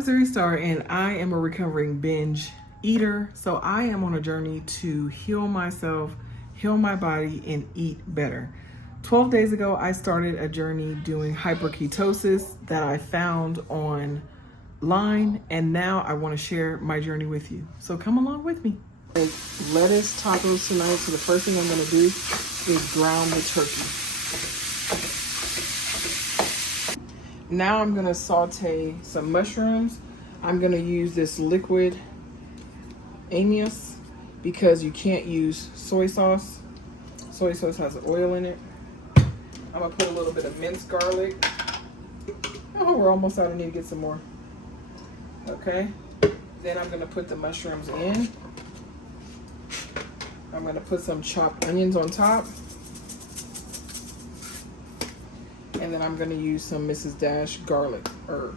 I'm Zuri-Starr and I am a recovering binge eater. So I am on a journey to heal myself, heal my body, and eat better. 12 days ago, I started a journey doing hyper-ketosis that I found online, and now I want to share my journey with you. So come along with me. Make lettuce tacos tonight. So the first thing I'm going to do is brown the turkey. Now I'm going to saute some mushrooms. I'm going to use this liquid anise because you can't use soy sauce. Soy sauce has oil in it. I'm going to put a little bit of minced garlic. Oh, we're almost out. I need to get some more. Okay. Then I'm going to put the mushrooms in. I'm going to put some chopped onions on top. And then I'm going to use some Mrs. Dash garlic herb.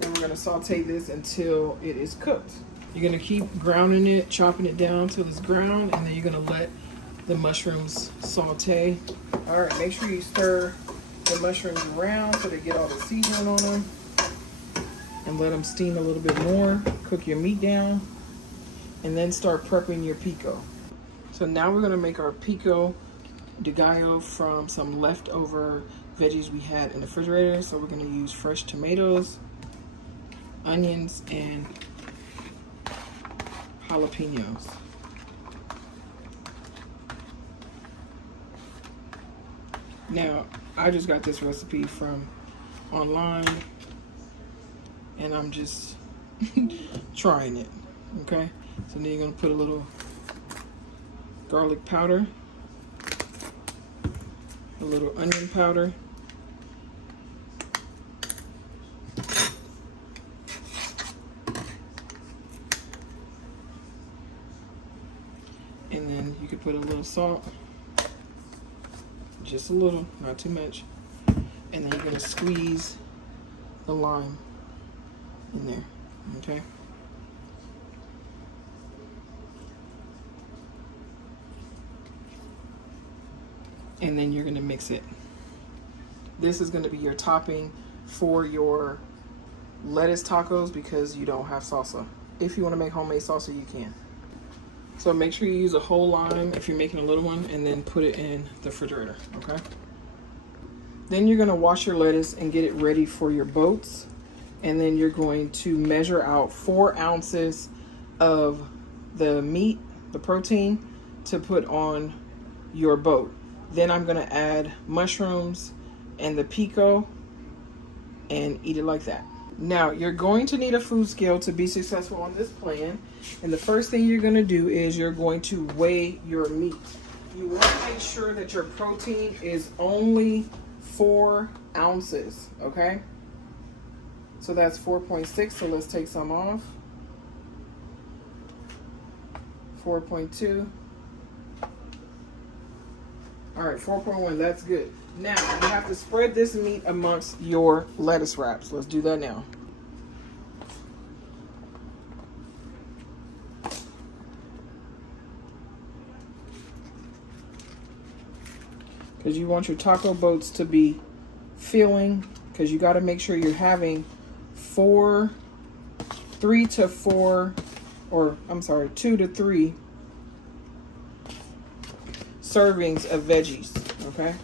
And we're going to saute this until it is cooked. You're going to keep grounding it, chopping it down until it's ground, and then you're going to let the mushrooms saute. All right, make sure you stir the mushrooms around so they get all the seasoning on them. And let them steam a little bit more. Cook your meat down. And then start prepping your pico. So now we're going to make our pico de gallo from some leftover veggies we had in the refrigerator. So we're going to use fresh tomatoes, onions, and jalapenos. Now, I just got this recipe from online, and I'm just trying it, okay? So then you're going to put a little garlic powder, a little onion powder, and then you could put a little salt, just a little, not too much, and then you're going to squeeze the lime in there, okay? And then you're going to mix it. This is going to be your topping for your lettuce tacos because you don't have salsa. If you want to make homemade salsa, you can. So make sure you use a whole lime if you're making a little one, and then put it in the refrigerator, okay? Then you're going to wash your lettuce and get it ready for your boats. And then you're going to measure out 4 ounces of the meat, the protein, to put on your boat. Then I'm going to add mushrooms and the pico and eat it like that. Now, you're going to need a food scale to be successful on this plan. And the first thing you're going to do is you're going to weigh your meat. You want to make sure that your protein is only 4 ounces, okay? So that's 4.6, so let's take some off. 4.2. All right, 4.1, that's good. Now, you have to spread this meat amongst your lettuce wraps. Let's do that now. Because you want your taco boats to be filling, because you got to make sure you're having 2 to 3 servings of veggies, okay?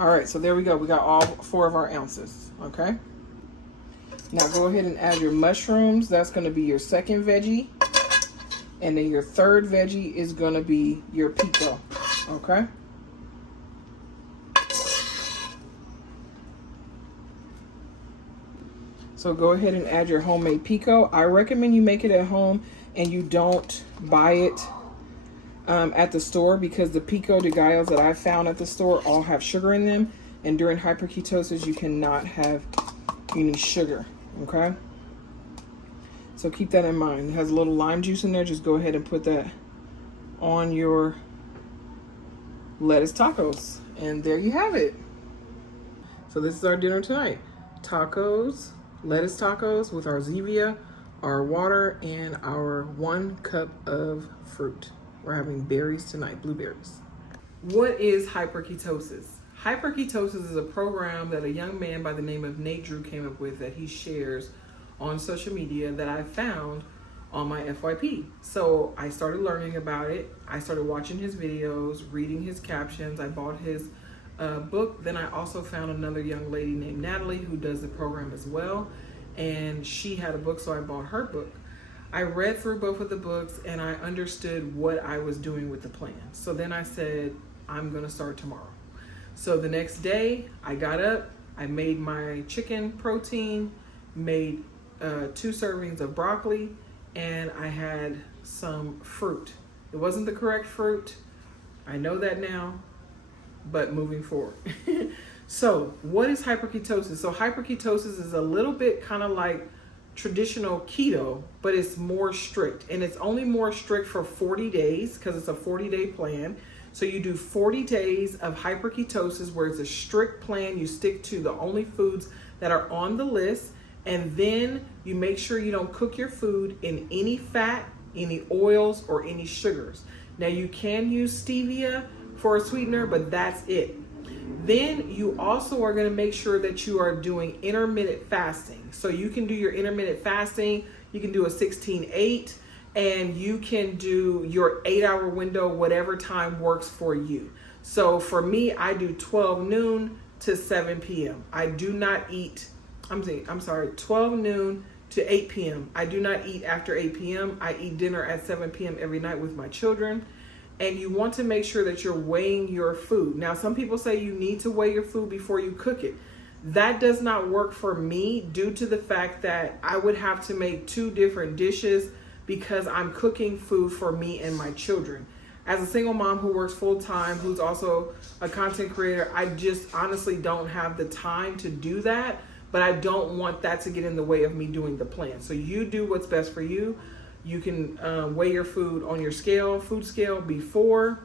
All right, so there we go. We got all 4 of our ounces, okay? Now go ahead and add your mushrooms. That's going to be your second veggie. And then your third veggie is going to be your pico, okay? So go ahead and add your homemade pico. I recommend you make it at home and you don't buy it at the store, because the pico de gallos that I found at the store all have sugar in them, and during hyperketosis you cannot have any sugar, okay? So keep that in mind. It has a little lime juice in there. Just go ahead and put that on your lettuce tacos, and there you have it. So this is our dinner tonight. Tacos, lettuce tacos with our Zevia, our water, and our 1 cup of fruit. We're having berries tonight, blueberries. What is hyperketosis? Hyper-Ketosis is a program that a young man by the name of Nate Drew came up with that he shares on social media that I found on my FYP. So I started learning about it. I started watching his videos, reading his captions. I bought his book. Then I also found another young lady named Natalie who does the program as well. And she had a book, so I bought her book. I read through both of the books and I understood what I was doing with the plan. So then I said, I'm going to start tomorrow. So the next day I got up, I made my chicken protein, made 2 servings of broccoli, and I had some fruit. It wasn't the correct fruit. I know that now, but moving forward. So what is hyperketosis? So hyperketosis is a little bit kind of like traditional keto, but it's more strict, and it's only more strict for 40 days because it's a 40-day plan. So you do 40 days of hyperketosis where it's a strict plan. You stick to the only foods that are on the list, and then you make sure you don't cook your food in any fat, any oils, or any sugars. Now you can use stevia for a sweetener, but that's it. Then you also are going to make sure that you are doing intermittent fasting. So you can do your intermittent fasting. You can do a 16-8, and you can do your 8-hour window, whatever time works for you. So for me, I do 12 noon to 7 p.m. I do not eat, 12 noon to 8 p.m. I do not eat after 8 p.m. I eat dinner at 7 p.m. every night with my children. And you want to make sure that you're weighing your food. Now, some people say you need to weigh your food before you cook it. That does not work for me due to the fact that I would have to make 2 different dishes because I'm cooking food for me and my children. As a single mom who works full time, who's also a content creator, I just honestly don't have the time to do that, but I don't want that to get in the way of me doing the plan. So you do what's best for you. You can weigh your food on your scale, food scale, before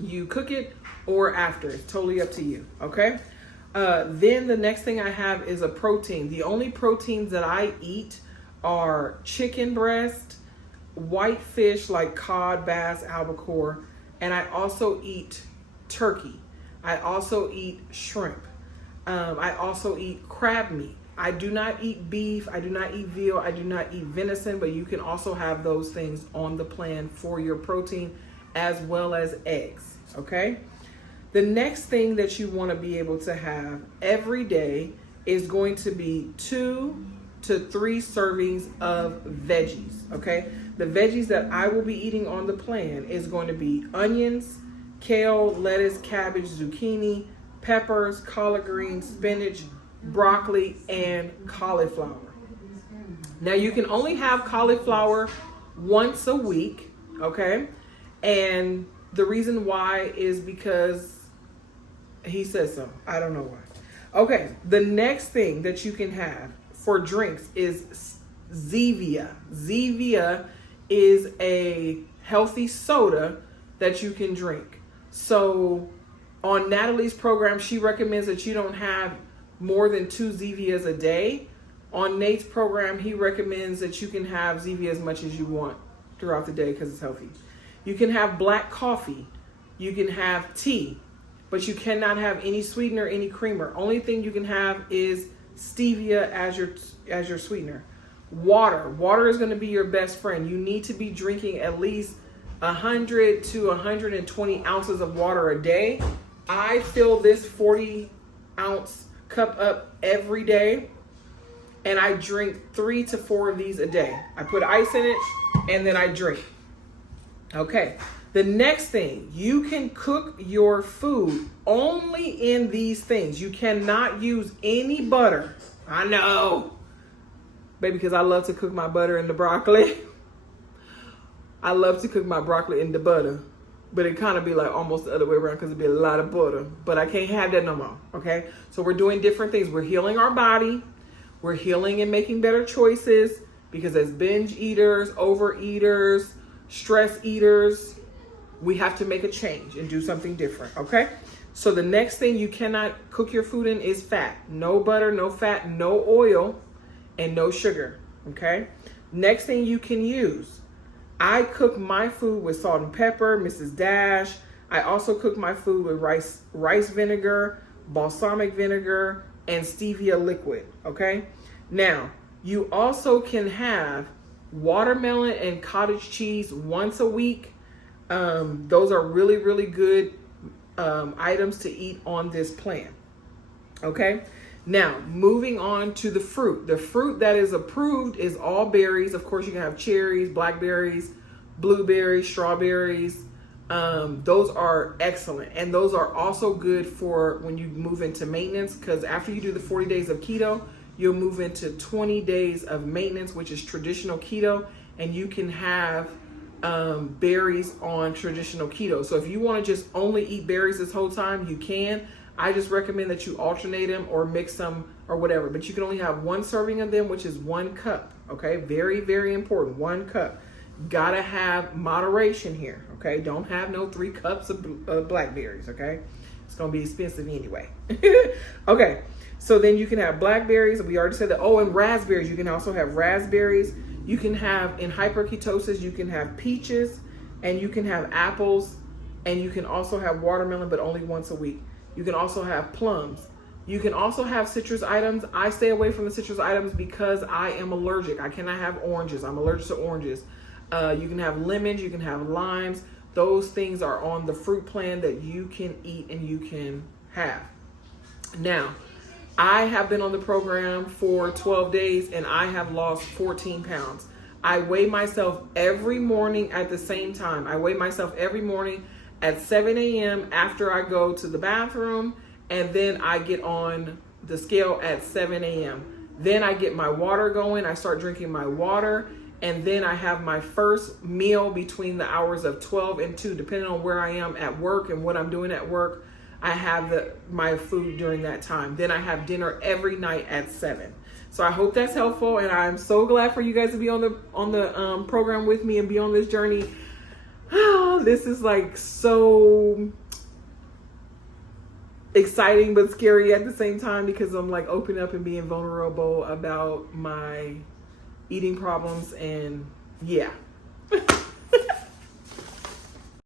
you cook it or after. It's totally up to you, okay? Then the next thing I have is a protein. The only proteins that I eat are chicken breast, white fish like cod, bass, albacore, and I also eat turkey. I also eat shrimp. I also eat crab meat. I do not eat beef, I do not eat veal, I do not eat venison, but you can also have those things on the plan for your protein as well as eggs, okay? The next thing that you want to be able to have every day is going to be 2 to 3 servings of veggies, okay? The veggies that I will be eating on the plan is going to be onions, kale, lettuce, cabbage, zucchini, peppers, collard greens, spinach, broccoli, and cauliflower. Now you can only have cauliflower once a week, okay? And the reason why is because he says so. I don't know why. Okay, the next thing that you can have for drinks is Zevia. Zevia is a healthy soda that you can drink. So on Natalie's program, she recommends that you don't have more than 2 Zevias a day. On Nate's program, he recommends that you can have Zevia as much as you want throughout the day because it's healthy. You can have black coffee. You can have tea, but you cannot have any sweetener, any creamer. Only thing you can have is stevia as your sweetener. Water. Water is going to be your best friend. You need to be drinking at least 100 to 120 ounces of water a day. I fill this 40-ounce cup up every day, and I drink 3 to 4 of these a day. I put ice in it and then I drink. Okay, the next thing, you can cook your food only in these things. You cannot use any butter. I know, baby, because I love to cook my butter in the broccoli. I love to cook my broccoli in the butter. But it kind of be like almost the other way around because it'd be a lot of butter. But I can't have that no more, okay? So we're doing different things. We're healing our body. We're healing and making better choices because as binge eaters, overeaters, stress eaters, we have to make a change and do something different, okay? So the next thing you cannot cook your food in is fat. No butter, no fat, no oil, and no sugar, okay? Next thing you can use, I cook my food with salt and pepper, Mrs. Dash. I also cook my food with rice vinegar, balsamic vinegar, and stevia liquid, okay? Now, you also can have watermelon and cottage cheese once a week. Those are really, really good items to eat on this plan, okay? Now, moving on to the fruit. The fruit that is approved is all berries. Of course, you can have cherries, blackberries, blueberries, strawberries. Those are excellent. And those are also good for when you move into maintenance, because after you do the 40 days of keto, you'll move into 20 days of maintenance, which is traditional keto. And you can have berries on traditional keto. So if you want to just only eat berries this whole time, you can. I just recommend that you alternate them or mix them or whatever, but you can only have one serving of them, which is 1 cup. Okay. Very, very important. 1 cup. Gotta have moderation here. Okay. Don't have no 3 cups of blackberries. Okay. It's going to be expensive anyway. Okay. So then you can have blackberries. We already said that. Oh, and raspberries. You can also have raspberries. You can have, in hyperketosis, you can have peaches, and you can have apples, and you can also have watermelon, but only once a week. You can also have plums. You can also have citrus items. I stay away from the citrus items because I am allergic. I cannot have oranges. I'm allergic to oranges. You can have lemons. You can have limes. Those things are on the fruit plan that you can eat and you can have. Now, I have been on the program for 12 days and I have lost 14 pounds. I weigh myself every morning at the same time. I weigh myself every morning at 7 a.m. after I go to the bathroom, and then I get on the scale at 7 a.m. Then I get my water going. I start drinking my water, and then I have my first meal between the hours of 12 and 2, depending on where I am at work and what I'm doing at work. I have my food during that time. Then I have dinner every night at 7. So I hope that's helpful, and I'm so glad for you guys to be on the program with me and be on this journey. This is like so exciting but scary at the same time, because I'm like opening up and being vulnerable about my eating problems, and yeah.